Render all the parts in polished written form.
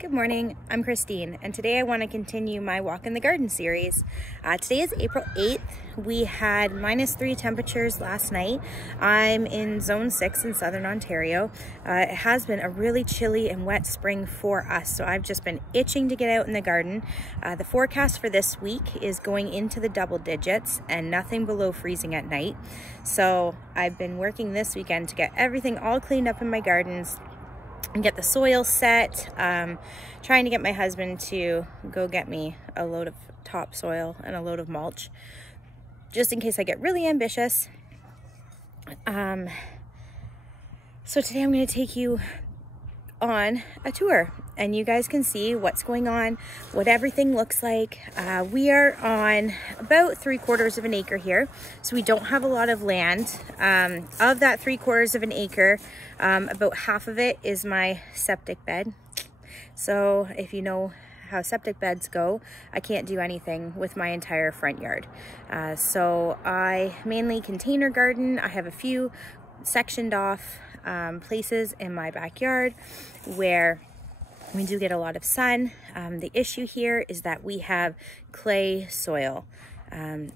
Good morning, I'm Christine, and today I want to continue my Walk in the Garden series. Today is April 8th. We had -3 temperatures last night. I'm in Zone 6 in Southern Ontario. It has been a really chilly and wet spring for us, so I've just been itching to get out in the garden. The forecast for this week is going into the double digits and nothing below freezing at night. So I've been working this weekend to get everything all cleaned up in my gardens and get the soil set, trying to get my husband to go get me a load of topsoil and a load of mulch, just in case I get really ambitious. So today I'm going to take you on a tour and you guys can see what's going on, what everything looks like. We are on about 3/4 of an acre here, so we don't have a lot of land. Of that 3/4 of an acre, about half of it is my septic bed. So if you know how septic beds go, I can't do anything with my entire front yard. So I mainly container garden. I have a few sectioned off places in my backyard where we do get a lot of sun. The issue here is that we have clay soil.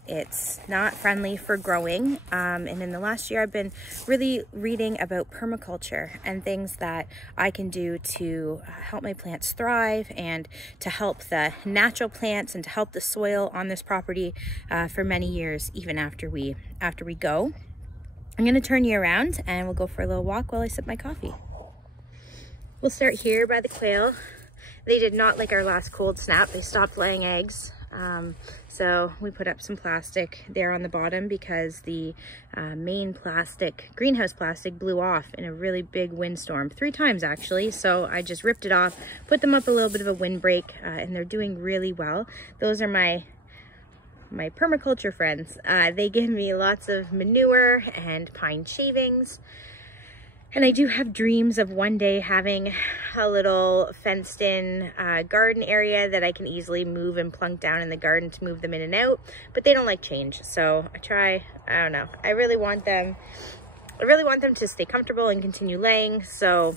It's not friendly for growing, and in the last year I've been really reading about permaculture and things that I can do to help my plants thrive and to help the natural plants and to help the soil on this property for many years, even after we go. I'm going to turn you around and we'll go for a little walk while I sip my coffee. We'll start here by the quail. They did not like our last cold snap. They stopped laying eggs. So we put up some plastic there on the bottom because the main plastic, greenhouse plastic, blew off in a really big windstorm, 3 times actually. So I just ripped it off, put them up a little bit of a windbreak, and they're doing really well. Those are my permaculture friends. They give me lots of manure and pine shavings. And I do have dreams of one day having a little fenced in garden area that I can easily move and plunk down in the garden to move them in and out, but they don't like change. So I don't know. I really want them to stay comfortable and continue laying. So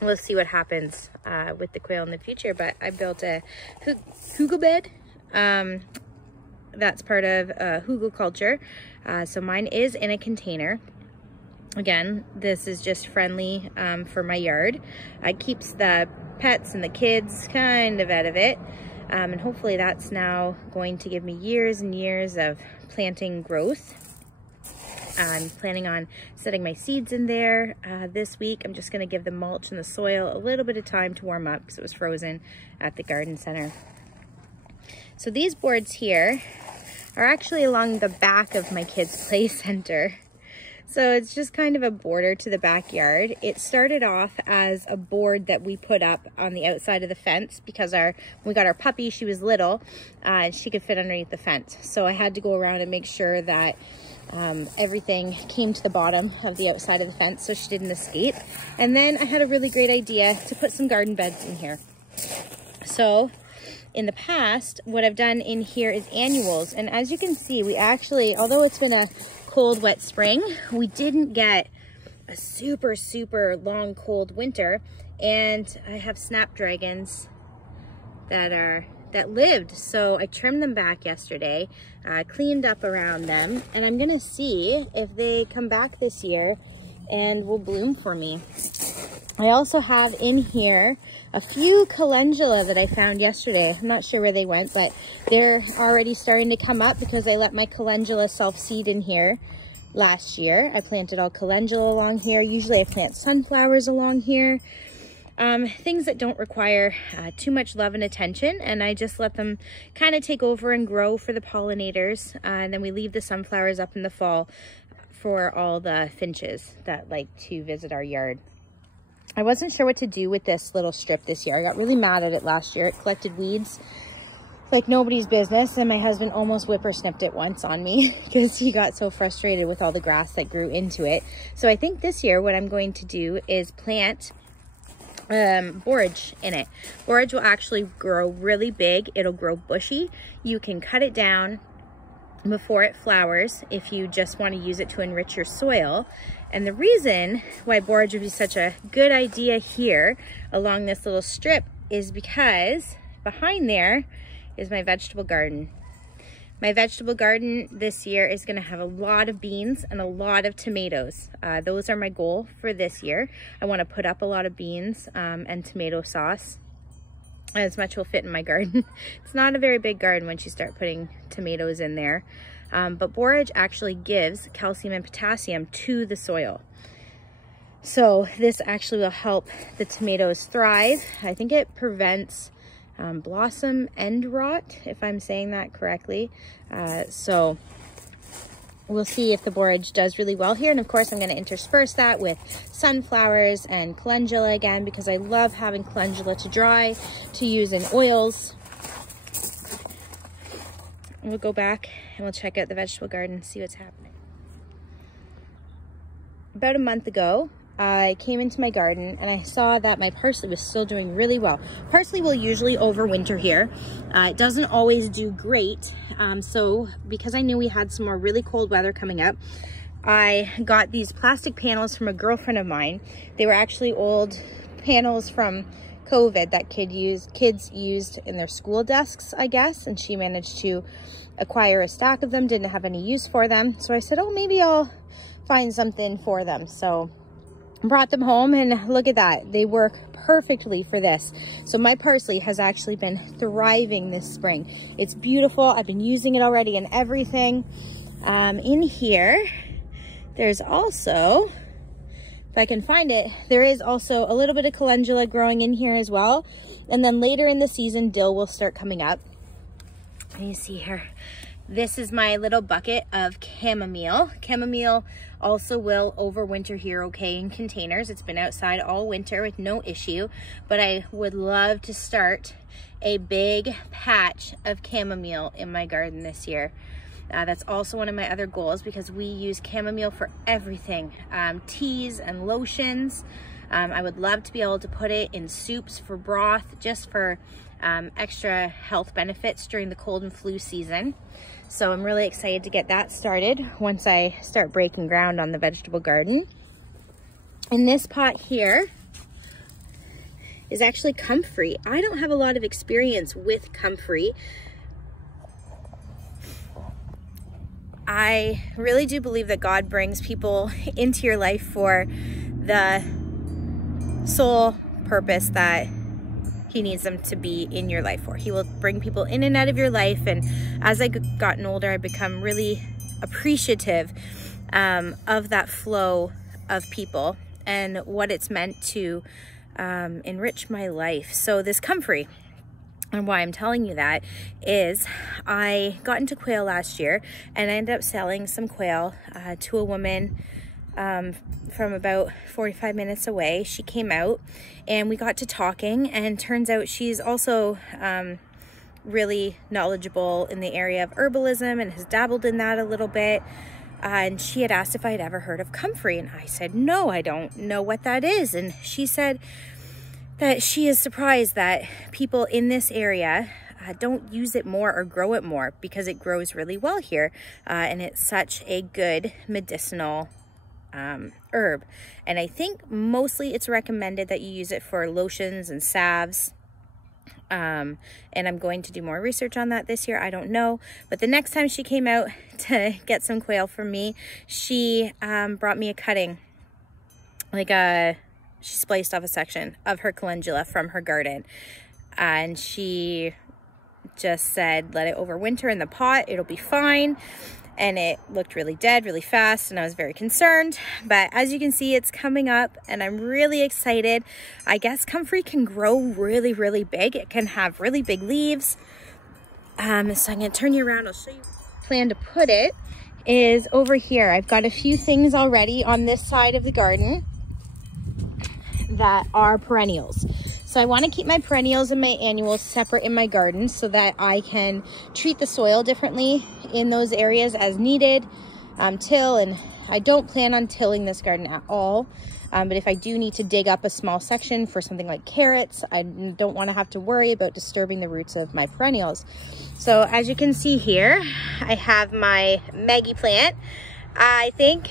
we'll see what happens with the quail in the future. But I built a hugel bed. That's part of hugel culture. So mine is in a container. Again, this is just friendly for my yard. It keeps the pets and the kids kind of out of it. And hopefully that's now going to give me years and years of planting growth. I'm planning on setting my seeds in there this week. I'm just going to give the mulch and the soil a little bit of time to warm up because it was frozen at the garden center. So these boards here are actually along the back of my kids' play center. So it's just kind of a border to the backyard. It started off as a board that we put up on the outside of the fence because when we got our puppy, she was little, and she could fit underneath the fence. So I had to go around and make sure that everything came to the bottom of the outside of the fence so she didn't escape. And then I had a really great idea to put some garden beds in here. So in the past, what I've done in here is annuals. And as you can see, we actually, although it's been a cold, wet spring, we didn't get a super, super long, cold winter. And I have snapdragons that lived. So I trimmed them back yesterday, cleaned up around them, and I'm gonna see if they come back this year and will bloom for me. I also have in here a few calendula that I found yesterday. I'm not sure where they went, but they're already starting to come up because I let my calendula self-seed in here last year. I planted all calendula along here. Usually I plant sunflowers along here. Things that don't require too much love and attention, and I just let them kind of take over and grow for the pollinators, and then we leave the sunflowers up in the fall for all the finches that like to visit our yard. I wasn't sure what to do with this little strip this year. I got really mad at it last year. It collected weeds like nobody's business, and my husband almost whippersnipped it once on me because he got so frustrated with all the grass that grew into it. So I think this year what I'm going to do is plant borage in it. Borage will actually grow really big. It'll grow bushy. You can cut it down before it flowers if you just want to use it to enrich your soil. And the reason why borage would be such a good idea here along this little strip is because behind there is my vegetable garden. My vegetable garden this year is going to have a lot of beans and a lot of tomatoes. Those are my goal for this year. I want to put up a lot of beans and tomato sauce. As much will fit in my garden. It's not a very big garden once you start putting tomatoes in there. But borage actually gives calcium and potassium to the soil. So this actually will help the tomatoes thrive. I think it prevents blossom end rot, if I'm saying that correctly. So we'll see if the borage does really well here. And of course, I'm going to intersperse that with sunflowers and calendula again, because I love having calendula to dry, to use in oils. And we'll go back and we'll check out the vegetable garden and see what's happening. About a month ago, I came into my garden and I saw that my parsley was still doing really well. Parsley will usually overwinter here. It doesn't always do great. So because I knew we had some more really cold weather coming up, I got these plastic panels from a girlfriend of mine. They were actually old panels from COVID that kids used in their school desks, I guess. And she managed to acquire a stack of them, didn't have any use for them. So I said, oh, maybe I'll find something for them. So brought them home and look at that. They work perfectly for this. So my parsley has actually been thriving this spring. It's beautiful. I've been using it already and everything. In here, there's also, if I can find it, there is also a little bit of calendula growing in here as well. And then later in the season, dill will start coming up. You see here, this is my little bucket of chamomile. Chamomile also will overwinter here okay in containers. It's been outside all winter with no issue, but I would love to start a big patch of chamomile in my garden this year. That's also one of my other goals, because we use chamomile for everything, teas and lotions. I would love to be able to put it in soups for broth, just for extra health benefits during the cold and flu season. So I'm really excited to get that started once I start breaking ground on the vegetable garden. In this pot here is actually comfrey. I don't have a lot of experience with comfrey. I really do believe that God brings people into your life for the sole purpose that He needs them to be in your life for. He will bring people in and out of your life. And as I've gotten older, I've become really appreciative of that flow of people and what it's meant to enrich my life. So this comfrey, and why I'm telling you that is I got into quail last year, and I ended up selling some quail to a woman from about 45 minutes away. She came out and we got to talking, and turns out she's also really knowledgeable in the area of herbalism and has dabbled in that a little bit. And she had asked if I had ever heard of comfrey, and I said, no, I don't know what that is. And she said that she is surprised that people in this area don't use it more or grow it more, because it grows really well here. And it's such a good medicinal herb. And I think mostly it's recommended that you use it for lotions and salves. And I'm going to do more research on that this year. I don't know. But the next time she came out to get some quail from me, she brought me a cutting, she spliced off a section of her calendula from her garden. And she just said, let it overwinter in the pot. It'll be fine. And it looked really dead really fast, and I was very concerned. But as you can see, it's coming up and I'm really excited. I guess comfrey can grow really, really big. It can have really big leaves. So I'm gonna turn you around. I'll show you. Plan to put it is over here. I've got a few things already on this side of the garden that are perennials. So I want to keep my perennials and my annuals separate in my garden so that I can treat the soil differently in those areas as needed. Till, and I don't plan on tilling this garden at all. But if I do need to dig up a small section for something like carrots, I don't want to have to worry about disturbing the roots of my perennials. So as you can see here, I have my Maggie plant. I think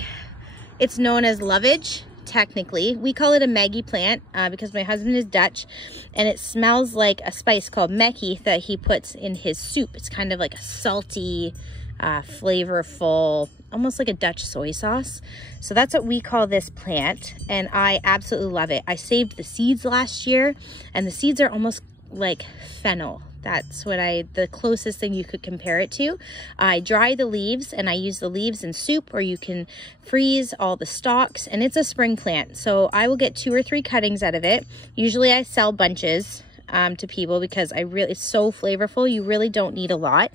it's known as lovage technically. We call it a Maggie plant because my husband is Dutch, and it smells like a spice called Mekkie that he puts in his soup. It's kind of like a salty, flavorful, almost like a Dutch soy sauce. So that's what we call this plant, and I absolutely love it. I saved the seeds last year, and the seeds are almost like fennel. That's what the closest thing you could compare it to. I dry the leaves and I use the leaves in soup, or you can freeze all the stalks, and it's a spring plant. So I will get 2 or 3 cuttings out of it. Usually I sell bunches to people because it's so flavorful. You really don't need a lot.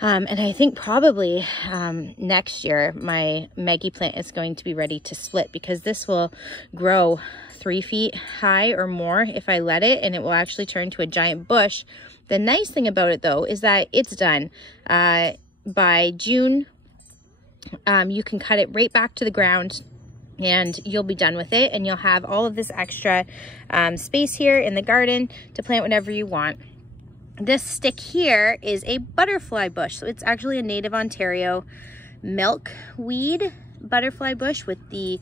And I think probably next year my Maggie plant is going to be ready to split, because this will grow 3 feet high or more if I let it, and it will actually turn to a giant bush. The nice thing about it though is that it's done. By June, you can cut it right back to the ground and you'll be done with it, and you'll have all of this extra space here in the garden to plant whatever you want. This stick here is a butterfly bush. So it's actually a native Ontario milkweed butterfly bush with the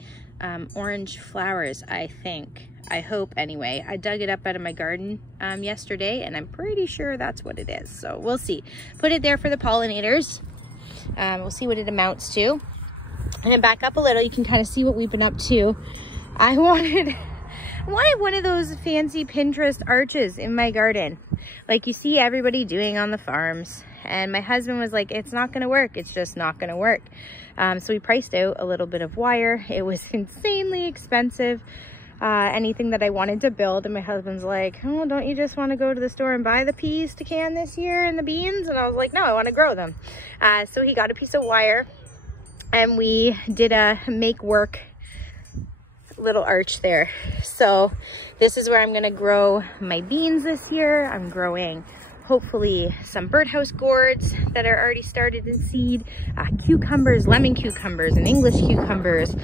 orange flowers, I think. I hope anyway. I dug it up out of my garden yesterday, and I'm pretty sure that's what it is. So we'll see. Put it there for the pollinators. We'll see what it amounts to. And then back up a little, you can kind of see what we've been up to. I wanted one of those fancy Pinterest arches in my garden, like you see everybody doing on the farms. And my husband was like, it's not gonna work. It's just not gonna work. So we priced out a little bit of wire. It was insanely expensive, anything that I wanted to build. And my husband's like, oh, don't you just want to go to the store and buy the peas to can this year and the beans? And I was like, no, I want to grow them. So he got a piece of wire, and we did a make work little arch there. So this is where I'm gonna grow my beans this year. I'm growing hopefully some birdhouse gourds that are already started in seed, cucumbers, lemon cucumbers, and English cucumbers.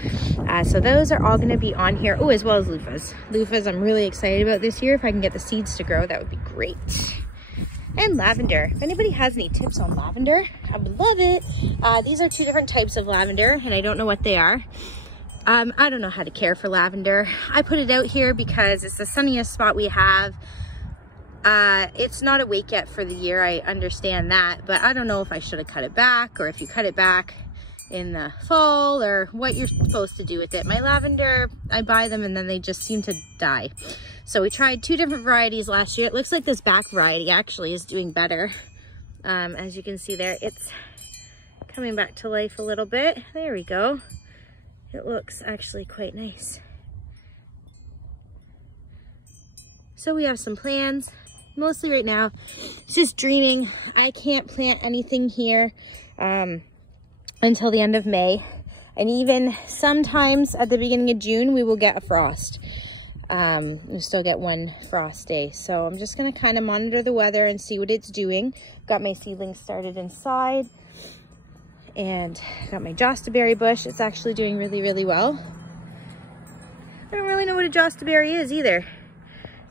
So those are all gonna be on here. Oh, as well as loofahs. Loofahs I'm really excited about this year. If I can get the seeds to grow, that would be great. And lavender. If anybody has any tips on lavender, I would love it. These are 2 different types of lavender, and I don't know what they are. I don't know how to care for lavender. I put it out here because it's the sunniest spot we have. It's not awake yet for the year, I understand that, but I don't know if I should have cut it back, or if you cut it back in the fall, or what you're supposed to do with it. My lavender, I buy them and then they just seem to die. So we tried 2 different varieties last year. It looks like this back variety actually is doing better. As you can see there, it's coming back to life a little bit. There we go. It looks actually quite nice. So we have some plans. Mostly right now, it's just dreaming. I can't plant anything here until the end of May. And even sometimes at the beginning of June, we will get a frost. We still get 1 frost day. So I'm just gonna kind of monitor the weather and see what it's doing. Got my seedlings started inside. And got my jostaberry bush. It's actually doing really, really well. I don't really know what a jostaberry is either.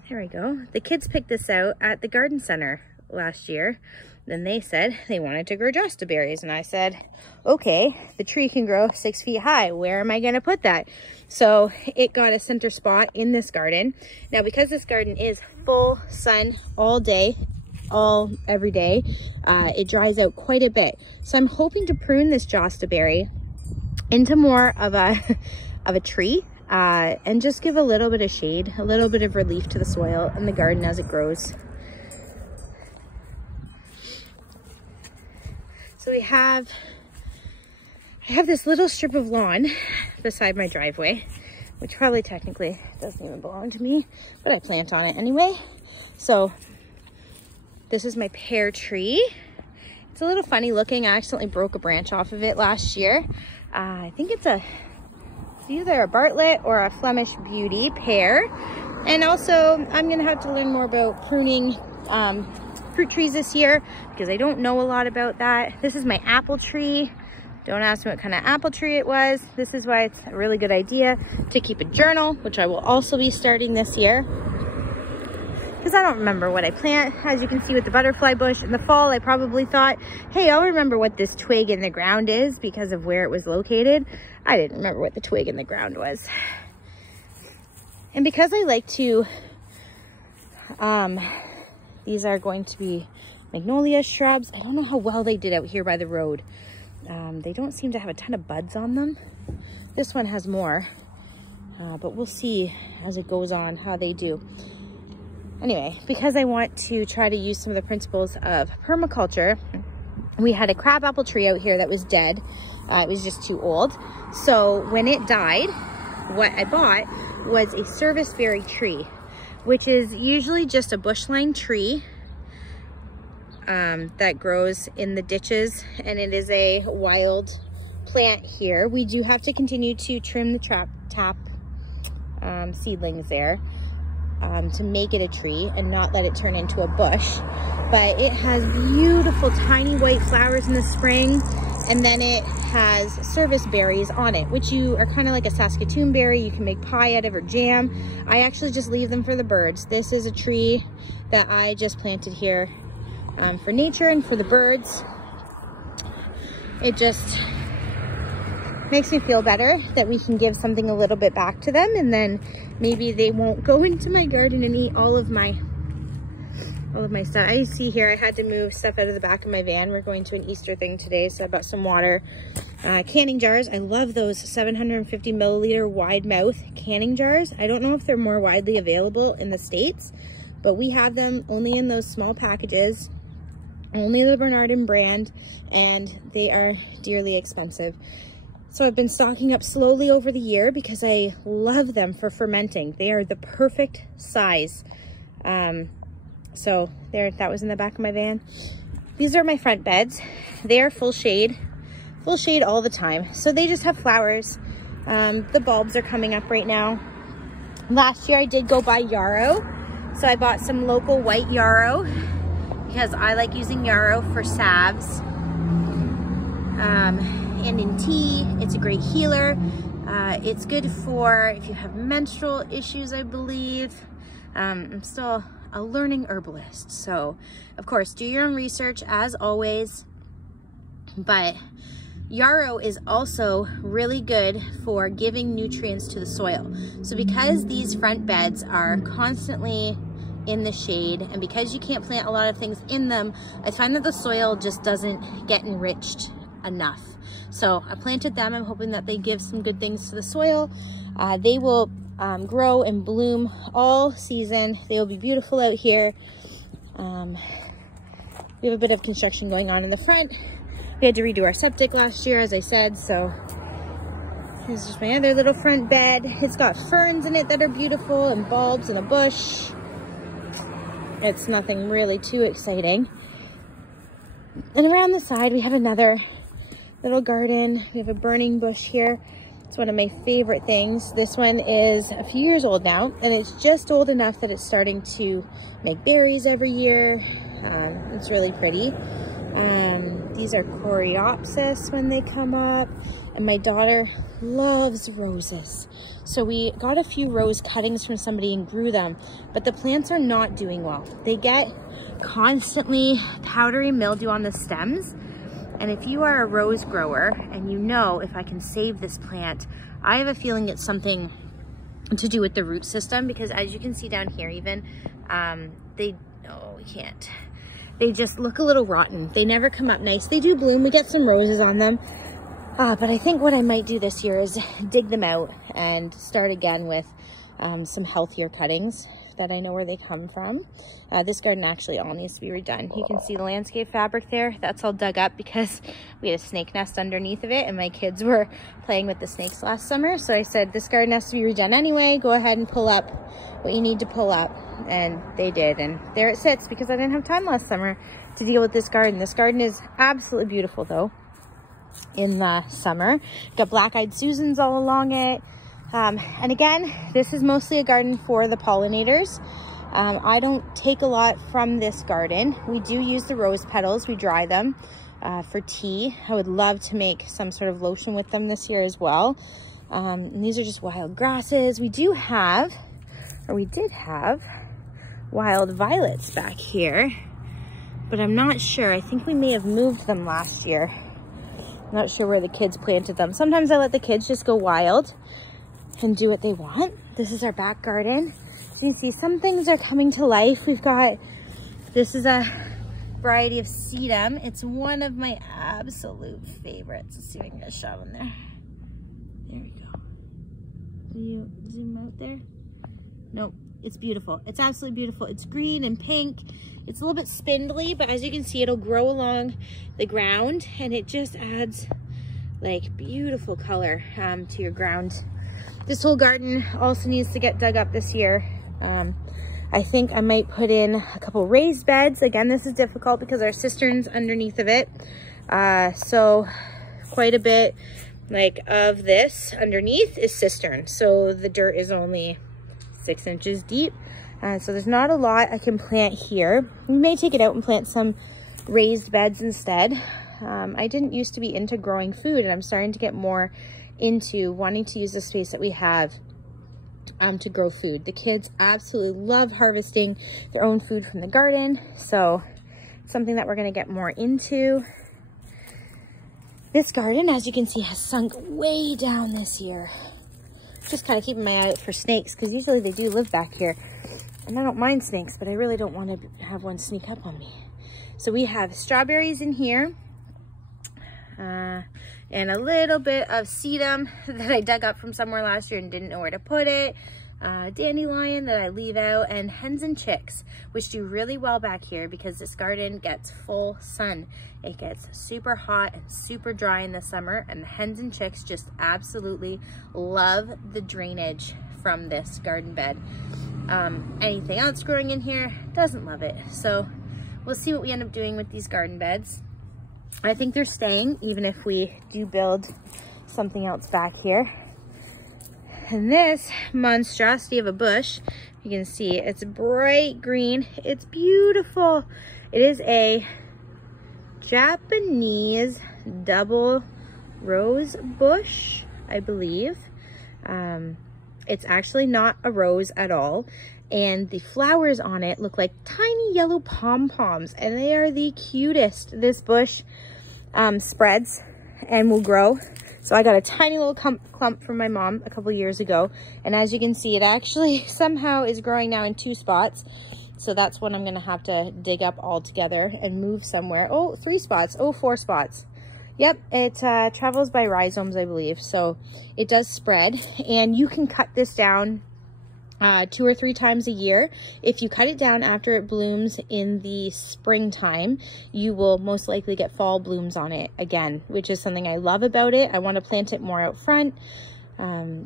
There we go. The kids picked this out at the garden center last year. Then they said they wanted to grow jostaberries. And I said, okay, the tree can grow 6 feet high. Where am I going to put that? So it got a center spot in this garden. Now, because this garden is full sun all day, every day, it dries out quite a bit. So I'm hoping to prune this jostaberry into more of a tree, and just give a little bit of shade, a little bit of relief to the soil and the garden as it grows. So I have this little strip of lawn beside my driveway, which probably technically doesn't even belong to me, but I plant on it anyway. So this is my pear tree. It's a little funny looking. I accidentally broke a branch off of it last year. I think it's either a Bartlett or a Flemish Beauty pear. And also, I'm gonna have to learn more about pruning fruit trees this year, because I don't know a lot about that. This is my apple tree. Don't ask me what kind of apple tree it was. This is why it's a really good idea to keep a journal, which I will also be starting this year. because I don't remember what I plant. As you can see with the butterfly bush in the fall, I probably thought, hey, I'll remember what this twig in the ground is because of where it was located. I didn't remember what the twig in the ground was. And because I like to, these are going to be magnolia shrubs. I don't know how well they did out here by the road. They don't seem to have a ton of buds on them. This one has more, but we'll see as it goes on how they do. Anyway, because I want to try to use some of the principles of permaculture, we had a crabapple tree out here that was dead. It was just too old. So when it died, what I bought was a serviceberry tree, which is usually just a bushline tree that grows in the ditches, and it is a wild plant here. We do have to continue to trim the tap seedlings there to make it a tree and not let it turn into a bush. But it has beautiful tiny white flowers in the spring, and then it has service berries on it, which are kind of like a Saskatoon berry. You can make pie out of or jam. I actually just leave them for the birds. This is a tree that I just planted here for nature and for the birds. It just makes me feel better that we can give something a little bit back to them, and then maybe they won't go into my garden and eat all of my stuff. I see here I had to move stuff out of the back of my van. We're going to an Easter thing today, so I bought some water. Canning jars. I love those 750 milliliter wide mouth canning jars. I don't know if they're more widely available in the States, but we have them only in those small packages, only the Bernardin brand, and they are dearly expensive. So I've been stocking up slowly over the year because I love them for fermenting. They are the perfect size. So there, that was in the back of my van. These are my front beds. They are full shade all the time. So they just have flowers. The bulbs are coming up right now. Last year I did go buy yarrow. So I bought some local white yarrow because I like using yarrow for salves. And in tea, it's a great healer. It's good for if you have menstrual issues, I believe. I'm still a learning herbalist, so of course do your own research as always. But yarrow is also really good for giving nutrients to the soil. So because these front beds are constantly in the shade, and because you can't plant a lot of things in them, I find that the soil just doesn't get enriched enough. So I planted them. I'm hoping that they give some good things to the soil. They will grow and bloom all season. They will be beautiful out here. We have a bit of construction going on in the front. We had to redo our septic last year, as I said, so this is my other little front bed. It's got ferns in it that are beautiful, and bulbs and a bush. It's nothing really too exciting. And around the side, we have another little garden. We have a burning bush here. It's one of my favorite things. This one is a few years old now, and it's just old enough that it's starting to make berries every year. It's really pretty. These are coreopsis when they come up, and my daughter loves roses. So we got a few rose cuttings from somebody and grew them, but the plants are not doing well. They get constantly powdery mildew on the stems. And if you are a rose grower and you know, if I can save this plant, I have a feeling it's something to do with the root system, because as you can see down here even, we can't. They just look a little rotten. They never come up nice. They do bloom. We get some roses on them. But I think what I might do this year is dig them out and start again with some healthier cuttings that I know where they come from. This garden actually all needs to be redone. You can see the landscape fabric there. That's all dug up because we had a snake nest underneath of it, and my kids were playing with the snakes last summer. So I said, this garden has to be redone anyway. Go ahead and pull up what you need to pull up. And they did, and there it sits because I didn't have time last summer to deal with this garden. This garden is absolutely beautiful though in the summer. Got black-eyed Susans all along it. And again, this is mostly a garden for the pollinators. I don't take a lot from this garden. We do use the rose petals. We dry them for tea. I would love to make some sort of lotion with them this year as well. And these are just wild grasses. We did have wild violets back here, but I'm not sure. I think we may have moved them last year. I'm not sure where the kids planted them. Sometimes I let the kids just go wild and do what they want. This is our back garden. So you see some things are coming to life. We've got, this is a variety of sedum. It's one of my absolute favorites. Let's see if I can get a shot on there. There we go. Can you zoom out there? Nope. It's beautiful. It's absolutely beautiful. It's green and pink. It's a little bit spindly, but as you can see, it'll grow along the ground and it just adds like beautiful color to your ground. This whole garden also needs to get dug up this year. I think I might put in a couple raised beds. Again, this is difficult because our cistern's underneath of it. So quite a bit like of this underneath is cistern. So the dirt is only 6 inches deep. So there's not a lot I can plant here. We may take it out and plant some raised beds instead. I didn't used to be into growing food, and I'm starting to get more into wanting to use the space that we have to grow food. The kids absolutely love harvesting their own food from the garden. So it's something that we're going to get more into. This garden, as you can see, has sunk way down this year. Just kind of keeping my eye out for snakes, because usually they do live back here. And I don't mind snakes, but I really don't want to have one sneak up on me. So we have strawberries in here. And a little bit of sedum that I dug up from somewhere last year and didn't know where to put it. Dandelion that I leave out, and hens and chicks, which do really well back here because this garden gets full sun. It gets super hot and super dry in the summer, and the hens and chicks just absolutely love the drainage from this garden bed. Anything else growing in here doesn't love it. So we'll see what we end up doing with these garden beds. I think they're staying even if we do build something else back here. And this monstrosity of a bush, you can see it's bright green. It's beautiful. It is a Japanese double rose bush, I believe. It's actually not a rose at all. And the flowers on it look like tiny yellow pom-poms, and they are the cutest. This bush spreads and will grow. So I got a tiny little clump from my mom a couple years ago. And as you can see, it actually somehow is growing now in 2 spots. So that's what I'm gonna have to dig up all together and move somewhere. Oh, 3 spots, oh, 4 spots. Yep, it travels by rhizomes, I believe. So it does spread, and you can cut this down 2 or 3 times a year. If you cut it down after it blooms in the springtime, you will most likely get fall blooms on it again, which is something I love about it. I want to plant it more out front.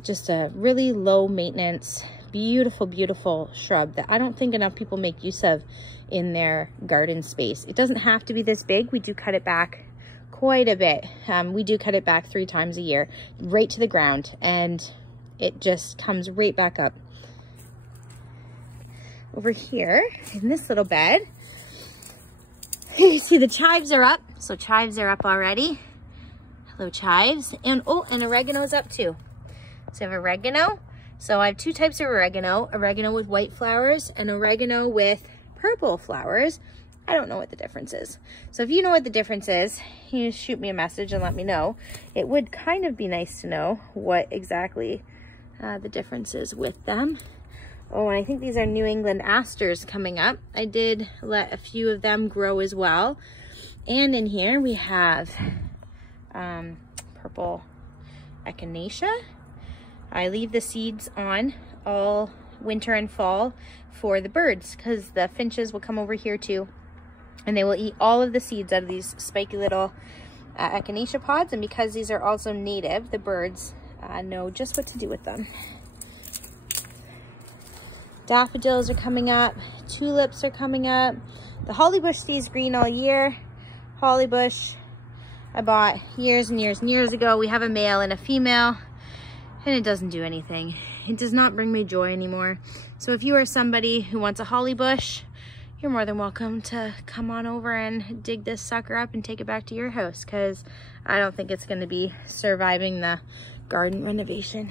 Just a really low maintenance, beautiful, beautiful shrub that I don't think enough people make use of in their garden space. It doesn't have to be this big. We do cut it back quite a bit. We do cut it back 3 times a year, right to the ground, and it just comes right back up. Over here in this little bed, you see the chives are up. So chives are up already. Hello, chives. And oh, and oregano is up too. So I have oregano. So I have 2 types of oregano. Oregano with white flowers and oregano with purple flowers. I don't know what the difference is. So if you know what the difference is, you shoot me a message and let me know. It would kind of be nice to know what exactly the difference is with them. Oh, and I think these are New England asters coming up. I did let a few of them grow as well. And in here we have purple echinacea. I leave the seeds on all winter and fall for the birds, because the finches will come over here too, and they will eat all of the seeds out of these spiky little echinacea pods. And because these are also native, the birds know just what to do with them. Daffodils are coming up, tulips are coming up. The holly bush stays green all year. Holly bush I bought years and years and years ago. We have a male and a female, and it doesn't do anything. It does not bring me joy anymore. So if you are somebody who wants a holly bush, you're more than welcome to come on over and dig this sucker up and take it back to your house, because I don't think it's going to be surviving the garden renovation.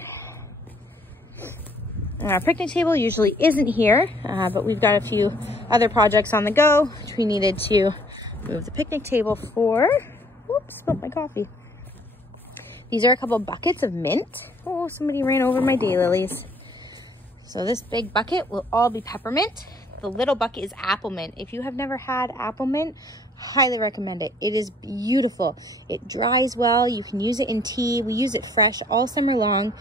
Our picnic table usually isn't here, but we've got a few other projects on the go, which we needed to move the picnic table for. Whoops, spilled my coffee. These are a couple buckets of mint. Oh, somebody ran over my daylilies. So this big bucket will all be peppermint. The little bucket is apple mint. If you have never had apple mint, highly recommend it. It is beautiful. It dries well. You can use it in tea. We use it fresh all summer long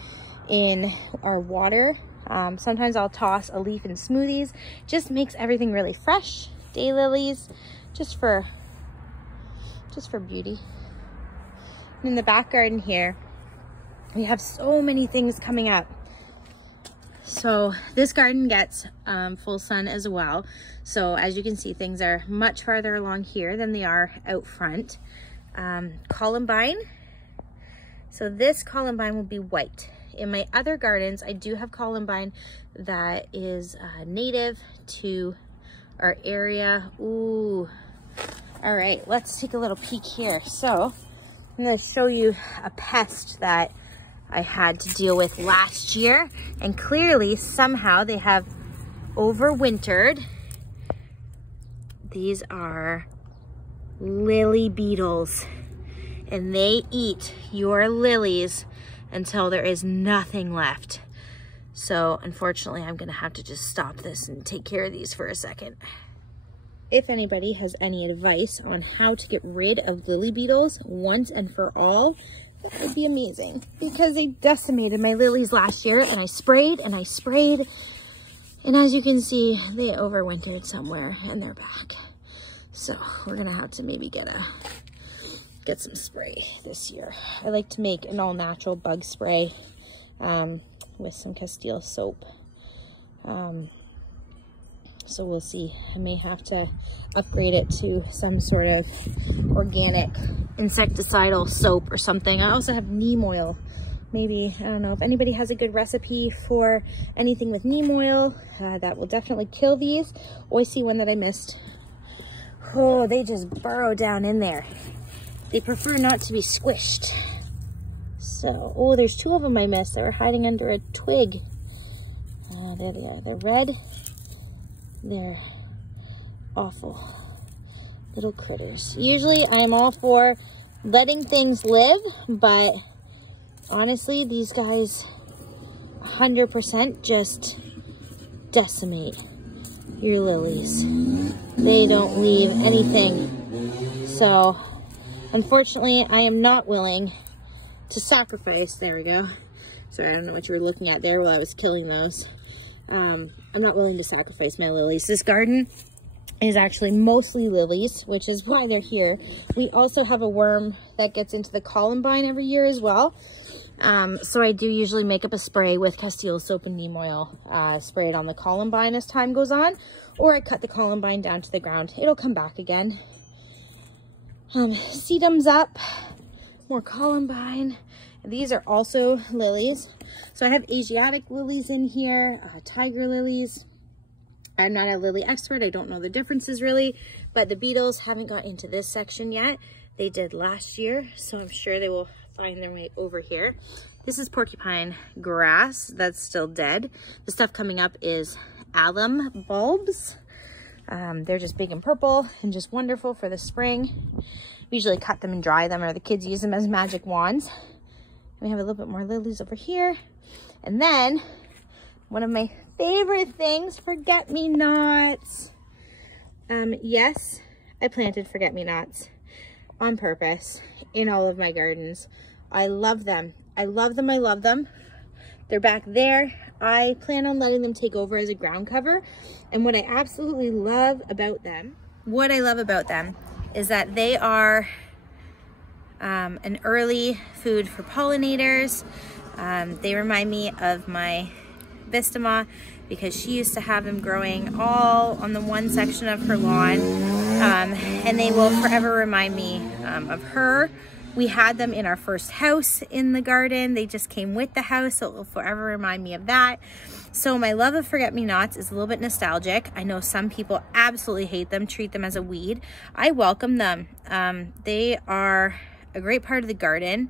in our water. Sometimes I'll toss a leaf in smoothies. Just makes everything really fresh. Daylilies, just for beauty. And in the back garden here, we have so many things coming up. So this garden gets full sun as well. So as you can see, things are much farther along here than they are out front. Columbine. So this columbine will be white. In my other gardens, I do have columbine that is native to our area. Ooh. All right, let's take a little peek here. So I'm gonna show you a pest that I had to deal with last year, and clearly somehow they have overwintered. These are lily beetles, and they eat your lilies until there is nothing left. So unfortunately, I'm gonna have to just stop this and take care of these for a second. If anybody has any advice on how to get rid of lily beetles once and for all, that would be amazing, because they decimated my lilies last year, and I sprayed and I sprayed, and as you can see, they overwintered somewhere and they're back. So we're gonna have to maybe get some spray this year. I like to make an all-natural bug spray with some Castile soap. So we'll see. I may have to upgrade it to some sort of organic insecticidal soap or something. I also have neem oil. Maybe, I don't know, if anybody has a good recipe for anything with neem oil, that will definitely kill these. Oh, I see one that I missed. Oh, they just burrow down in there. They prefer not to be squished. So, oh, there's two of them I missed. They were hiding under a twig. There they are. They're red. They're awful little critters. Usually I'm all for letting things live, but honestly, these guys 100% just decimate your lilies. They don't leave anything. So unfortunately, I am not willing to sacrifice. There we go. Sorry, I don't know what you were looking at there while I was killing those. I'm not willing to sacrifice my lilies. This garden is actually mostly lilies, which is why they're here. We also have a worm that gets into the columbine every year as well. So I do usually make up a spray with Castile soap and neem oil, spray it on the columbine as time goes on, or I cut the columbine down to the ground. It'll come back again. Sedum's up, more columbine. These are also lilies. So I have Asiatic lilies in here, tiger lilies. I'm not a lily expert. I don't know the differences really, but the beetles haven't got into this section yet. They did last year, so I'm sure they will find their way over here. This is porcupine grass that's still dead. The stuff coming up is alum bulbs. They're just big and purple and just wonderful for the spring. We usually cut them and dry them, or the kids use them as magic wands. We have a little bit more lilies over here. And then one of my favorite things, forget-me-nots. Yes, I planted forget-me-nots on purpose in all of my gardens. I love them. I love them. I love them. They're back there. I plan on letting them take over as a ground cover. And what I absolutely love about them, is that they are an early food for pollinators. They remind me of my Vistama because she used to have them growing all on the one section of her lawn, and they will forever remind me of her. We had them in our first house in the garden. They just came with the house, so it will forever remind me of that. So my love of forget-me-nots is a little bit nostalgic. I know some people absolutely hate them, treat them as a weed. I welcome them. They are a great part of the garden.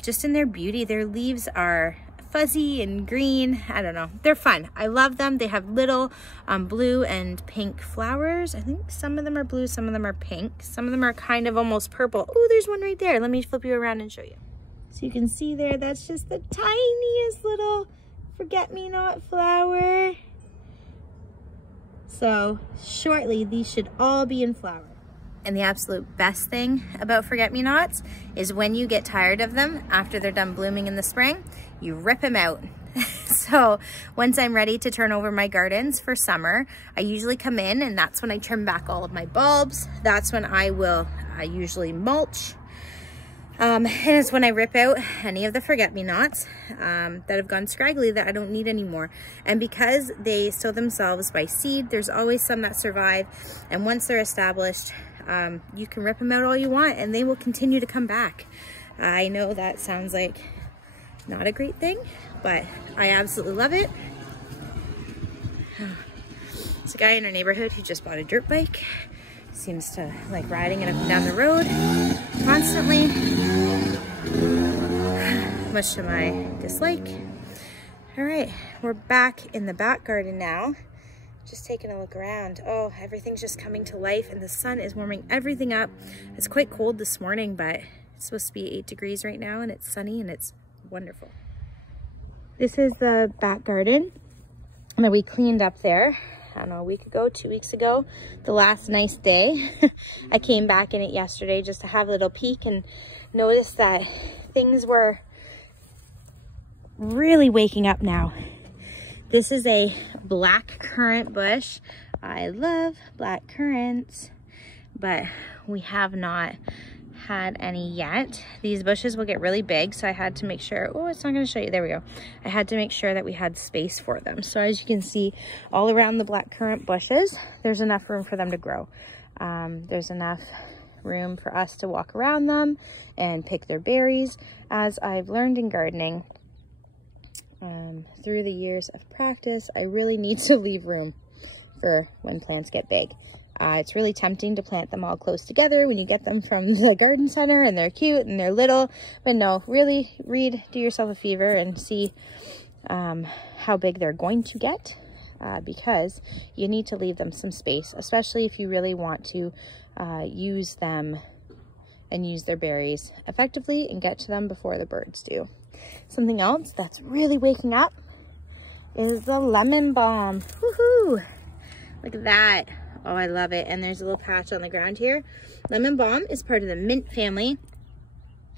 Just in their beauty. Their leaves are fuzzy and green. I don't know. They're fun. I love them. They have little blue and pink flowers. I think some of them are blue, some of them are pink. Some of them are kind of almost purple. Oh, there's one right there. Let me flip you around and show you. So you can see there, that's just the tiniest little forget-me-not flower. So shortly, these should all be in flower. And the absolute best thing about forget-me-nots is when you get tired of them after they're done blooming in the spring, you rip them out. So once I'm ready to turn over my gardens for summer, I usually come in and that's when I trim back all of my bulbs. That's when I will usually mulch. And it's when I rip out any of the forget-me-nots that have gone scraggly that I don't need anymore. And because they sow themselves by seed, there's always some that survive. And once they're established, you can rip them out all you want and they will continue to come back. I know that sounds like not a great thing, but I absolutely love it. There's a guy in our neighborhood who just bought a dirt bike. Seems to like riding it up and down the road constantly, much to my dislike. All right, we're back in the back garden now. Just taking a look around. Oh, everything's just coming to life and the sun is warming everything up. It's quite cold this morning, but it's supposed to be 8 degrees right now and it's sunny and it's wonderful. This is the back garden that we cleaned up there, I don't know, a week ago, 2 weeks ago, the last nice day. I came back in it yesterday just to have a little peek and noticed that things were really waking up now. This is a black currant bush. I love black currants, but we have not had any yet. These bushes will get really big, so I had to make sure, oh, it's not going to show you, there we go. I had to make sure that we had space for them. So as you can see, all around the black currant bushes, there's enough room for them to grow. There's enough room for us to walk around them and pick their berries. As I've learned in gardening, through the years of practice, I really need to leave room for when plants get big. It's really tempting to plant them all close together when you get them from the garden center and they're cute and they're little, but no, really do yourself a favor and see how big they're going to get, because you need to leave them some space, especially if you really want to use them and use their berries effectively and get to them before the birds do. Something else that's really waking up is the lemon balm. Woohoo! Look at that. Oh, I love it. And there's a little patch on the ground here. Lemon balm is part of the mint family.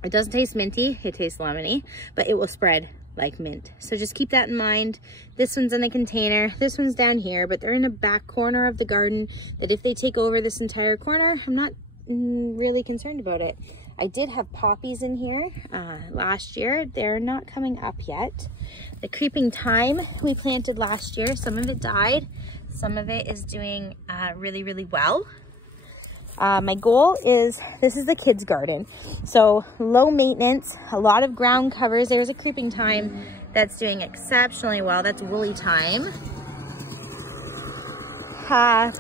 It doesn't taste minty, it tastes lemony, but it will spread like mint. So just keep that in mind. This one's in a container, this one's down here, but they're in a back corner of the garden that if they take over this entire corner, I'm not really concerned about it. I did have poppies in here last year. They're not coming up yet. The creeping thyme we planted last year, some of it died. Some of it is doing really, really well. My goal is, this is the kids' garden. So low maintenance, a lot of ground covers. There's a creeping thyme that's doing exceptionally well. That's woolly thyme.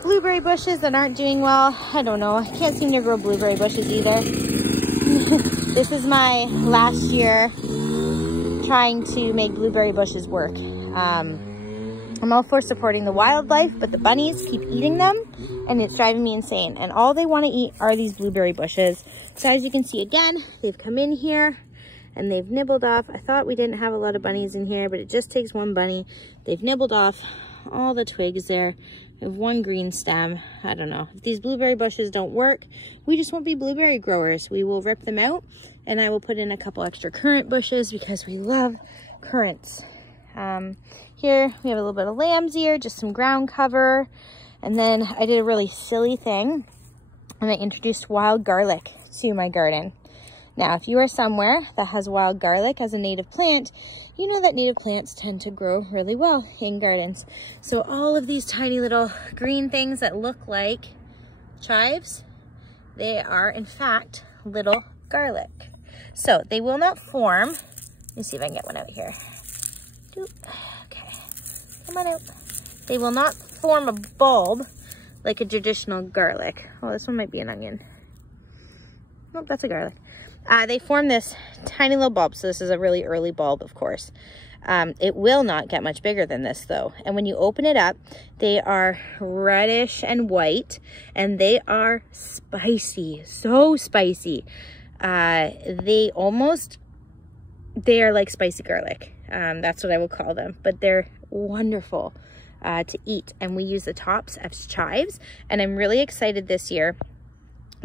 Blueberry bushes that aren't doing well. I don't know. I can't seem to grow blueberry bushes either. This is my last year trying to make blueberry bushes work. I'm all for supporting the wildlife, but the bunnies keep eating them and it's driving me insane. And all they want to eat are these blueberry bushes. So as you can see, again, they've come in here and they've nibbled off. I thought we didn't have a lot of bunnies in here, but it just takes one bunny. They've nibbled off all the twigs there. We have one green stem. I don't know. If these blueberry bushes don't work, we just won't be blueberry growers. We will rip them out and I will put in a couple extra currant bushes because we love currants. Here we have a little bit of lamb's ear, just some ground cover. And then I did a really silly thing and I introduced wild garlic to my garden. Now, if you are somewhere that has wild garlic as a native plant, you know that native plants tend to grow really well in gardens. So all of these tiny little green things that look like chives, they are in fact little garlic. So they will not form. Let me see if I can get one out here. Okay, come on out. They will not form a bulb like a traditional garlic. Oh, this one might be an onion. Nope, that's a garlic. They form this tiny little bulb. So this is a really early bulb, of course. It will not get much bigger than this though. And when you open it up, they are reddish and white, and they are spicy, so spicy. They are like spicy garlic. That's what I would call them, but they're wonderful to eat. And we use the tops as chives, and I'm really excited this year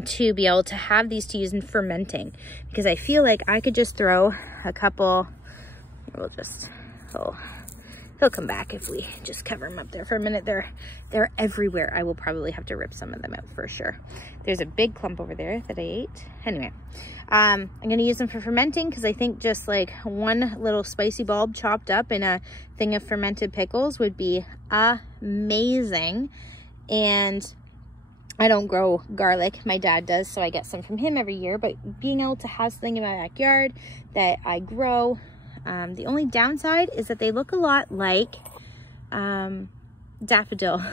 to be able to have these to use in fermenting, because I feel like I could just throw a couple, he'll come back if we just cover him up there for a minute. They're everywhere. I will probably have to rip some of them out for sure. There's a big clump over there that I ate. Anyway, I'm gonna use them for fermenting, because I think just like one little spicy bulb chopped up in a thing of fermented pickles would be amazing. And I don't grow garlic, my dad does, so I get some from him every year. But being able to have something in my backyard that I grow, the only downside is that they look a lot like daffodil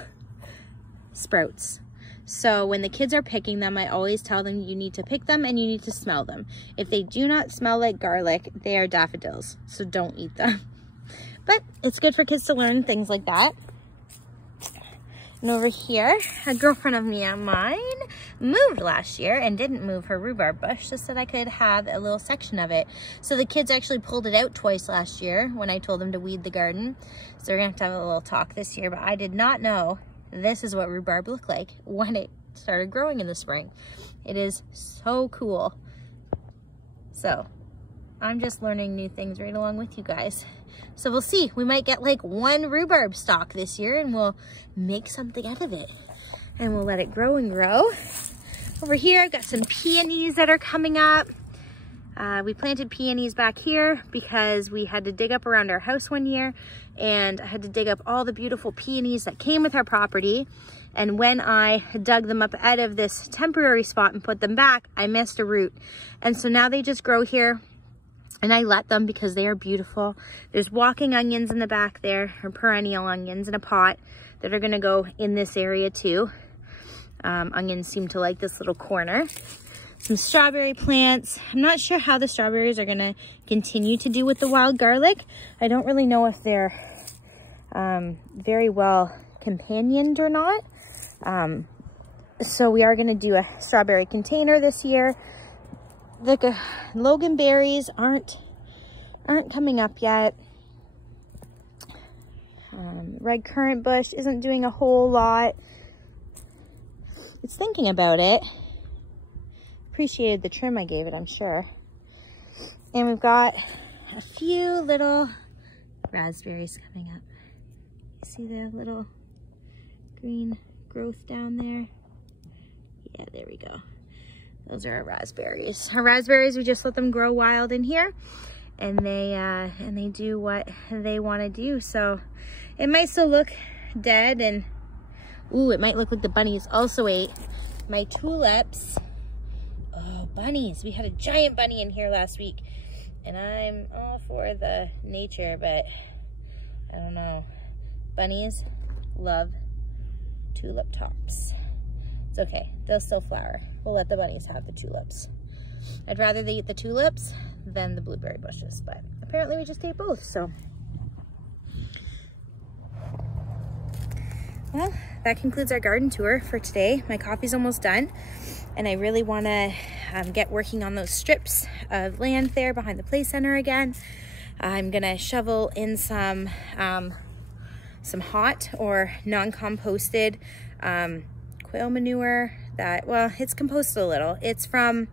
sprouts. So when the kids are picking them, I always tell them you need to pick them and you need to smell them. If they do not smell like garlic, they are daffodils, so don't eat them. But it's good for kids to learn things like that. And over here, a girlfriend of mine moved last year and didn't move her rhubarb bush, just that I could have a little section of it. So the kids actually pulled it out twice last year when I told them to weed the garden. So we're gonna have to have a little talk this year, but I did not know this is what rhubarb looked like when it started growing in the spring. It is so cool. So I'm just learning new things right along with you guys. So we'll see. We might get like one rhubarb stalk this year and we'll make something out of it. And we'll let it grow and grow. Over here, I've got some peonies that are coming up. We planted peonies back here because we had to dig up around our house one year, and I had to dig up all the beautiful peonies that came with our property. And when I dug them up out of this temporary spot and put them back, I missed a root. And so now they just grow here. And I let them because they are beautiful. There's walking onions in the back there, or perennial onions in a pot that are gonna go in this area too. Onions seem to like this little corner. Some strawberry plants. I'm not sure how the strawberries are gonna continue to do with the wild garlic. I don't really know if they're very well companioned or not. So we are gonna do a strawberry container this year. The Logan berries aren't coming up yet. Red currant bush isn't doing a whole lot. It's thinking about it. Appreciated the trim I gave it, I'm sure. And we've got a few little raspberries coming up. You see the little green growth down there? Yeah, there we go. Those are our raspberries. Our raspberries, we just let them grow wild in here, and they do what they want to do. So it might still look dead, and ooh, it might look like the bunnies also ate my tulips. Oh, bunnies. We had a giant bunny in here last week, and I'm all for the nature, but I don't know. Bunnies love tulip tops. It's okay, they'll still flower. We'll let the bunnies have the tulips. I'd rather they eat the tulips than the blueberry bushes, but apparently we just ate both, so. Well, that concludes our garden tour for today. My coffee's almost done, and I really wanna get working on those strips of land there behind the play center again. I'm gonna shovel in some hot or non-composted quail manure that, well, it's composted a little. It's from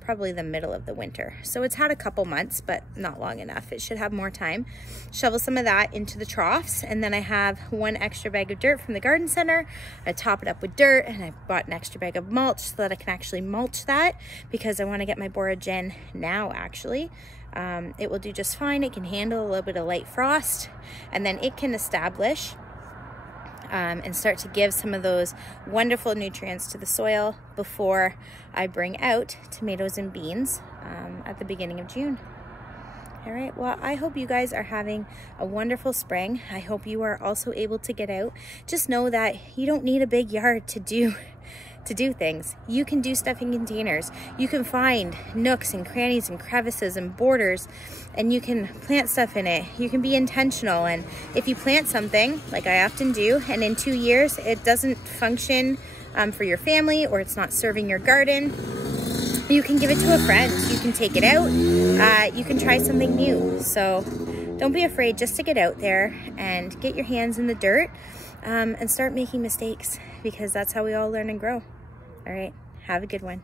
probably the middle of the winter. So it's had a couple months, but not long enough. It should have more time. Shovel some of that into the troughs, and then I have one extra bag of dirt from the garden center. I top it up with dirt, and I bought an extra bag of mulch so that I can actually mulch that, because I want to get my borage in now, actually. It will do just fine. It can handle a little bit of light frost, and then it can establish and start to give some of those wonderful nutrients to the soil before I bring out tomatoes and beans at the beginning of June. All right, well, I hope you guys are having a wonderful spring. I hope you are also able to get out. Just know that you don't need a big yard to do to do things. You can do stuff in containers. You can find nooks and crannies and crevices and borders, and you can plant stuff in it. You can be intentional, and if you plant something, like I often do, and in 2 years it doesn't function for your family, or it's not serving your garden, you can give it to a friend. You can take it out. You can try something new. So don't be afraid just to get out there and get your hands in the dirt and start making mistakes, because that's how we all learn and grow. All right, have a good one.